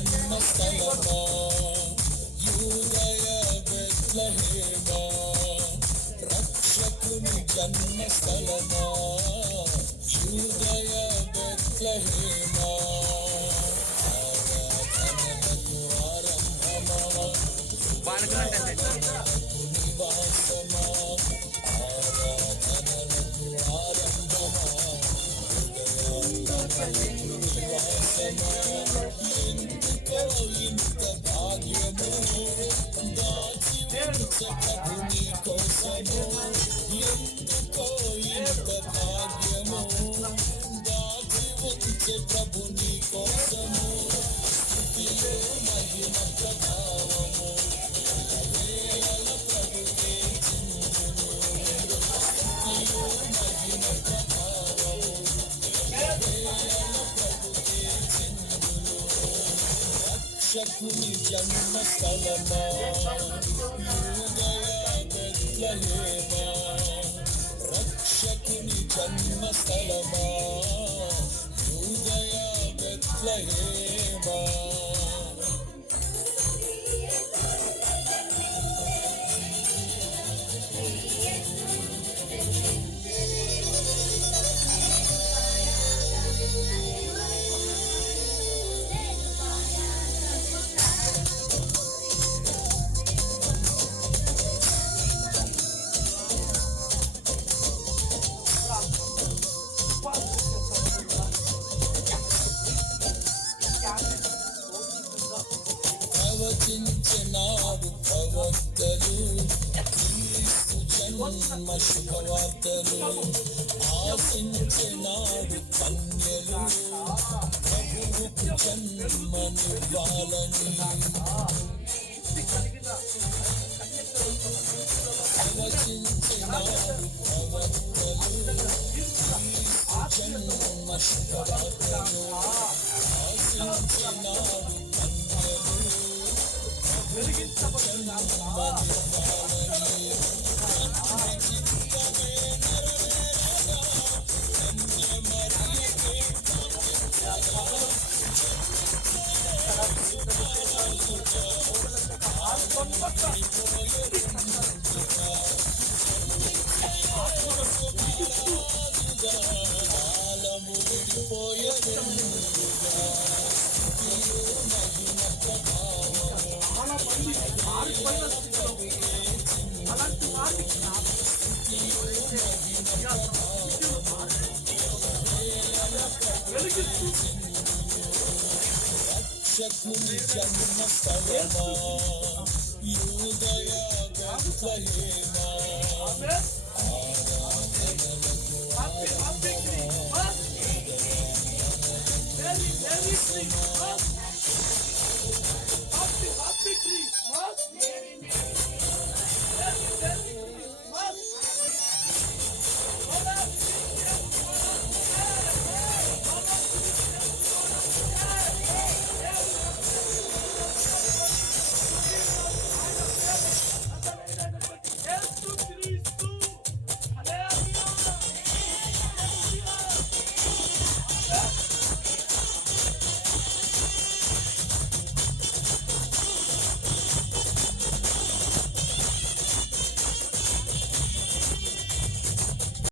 జన్మస్థలమా యూదయ బెత్లహేమా రక్షకుని జన్మస్థలమా యూదయ బెత్లహేమా ఆరాధనలకు ఆరంభమా నివాసమా ఆరాధనలకు ఆరంభమా హృదయాంతరంగు నివాసమా ఎందుకో ఇంత భాగ్యము దాచి ఉంచ నీ కోసము ఎందుకో ఇంత భాగ్యము దాచి ప్రభు నీ రక్షకుని జన్మస్థలమా యూదయ బెత్లహేమా రక్షకుని జన్మస్థలమా యూదయ బెత్లహేమా ప్రవచించినాడు ప్రవక్తలు క్రీస్తు జన్మ శుభవార్తలు ఆశించినాడు కన్యలు ప్రభువుకు జన్మనివ్వాలని ప్రవచించినాడు ప్రవక్తలు జన్మ శుభవార్తలు ఆశించినాడు కాలము మారిపోయిన స్థితిలో అలాంటి వారికి వెలిగిస్తూ శకుని యూదయ వెరీ వెరీ